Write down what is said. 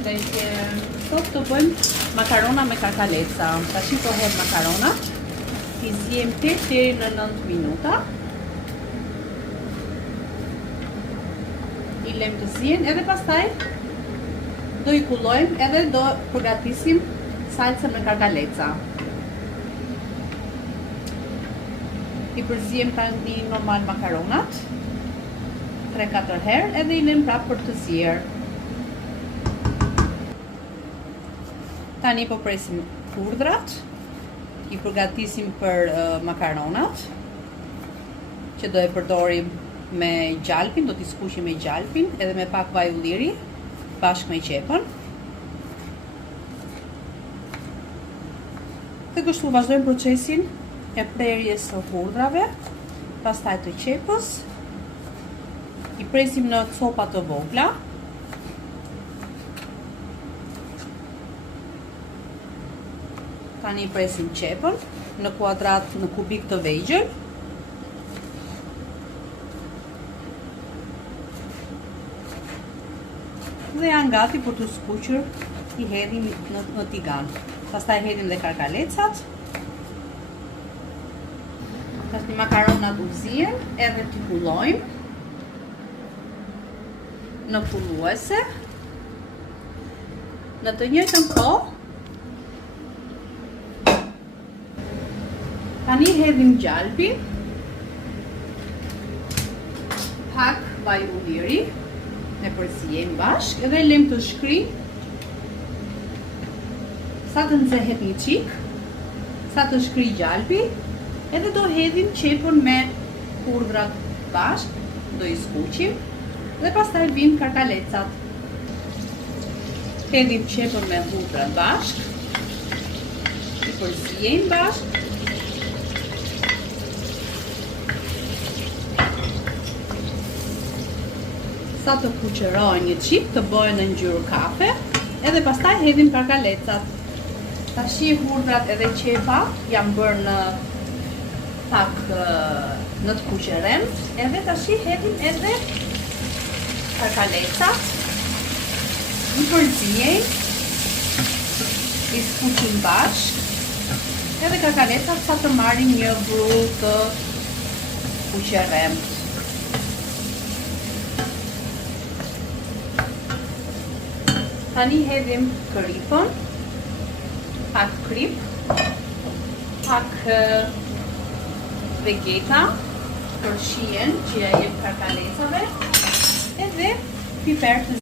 Sot të bëjmë makarona me karkaleca. Tash po hedh makaronat. I zjem 8 deri në 9 minuta. I lëm të zien edhe pastaj do i kullojmë edhe do përgatisim salcën me karkaleca. I përziem tani normal makaronat 3-4 herë edhe i lëm prapë për të zier. Tani po presim hudhrat, i përgatisim për makaronat, që do e përdorim me gjalpin, do t'i skuqim me gjalpin, edhe me pak vaj ulliri, bashkë me qepën. Dhe kështu vazhdojmë procesin e prerjes së hudhrave, pastaj të qepës, i presim në copa të vogla. Tani presim qepën në kuadrat, në kubik të vegjël. Dhe janë gati për të skuqur, i hedhim në tigan. Pastaj hedhim dhe karkalecat. Tani makaronat u zien, edhe t'i kullojmë në kulluese. Në të njëjtën kohë tani hedhim gjalpin, pak vaj ulliri, e përzijem bashkë, edhe lëm të shkrijë sa të nxehet një çik, sa të shkrijë gjalpi, edhe do hedhim qepën me hudhrat bashkë, do i skuqim, dhe pastaj vijnë karkalecat. Hedhim qepën me hudhrat bashkë, i përzijem bashkë. Sa të kuqërojnë një qik, të bëjnë në ngjyrë kafe, edhe pastaj hedhim karkalecat. Tashi hudhrat edhe qepa janë bërë në pak në të kuqërem, edhe tashi hedhim edhe karkalecat, i përzijem, i skuqim bashkë, edhe karkalecat sa të marrin një brull të kuqërem. Tani hedhim kripën, pak krip, pak vegeta për shijen që ja jep karkalecave, edhe piper të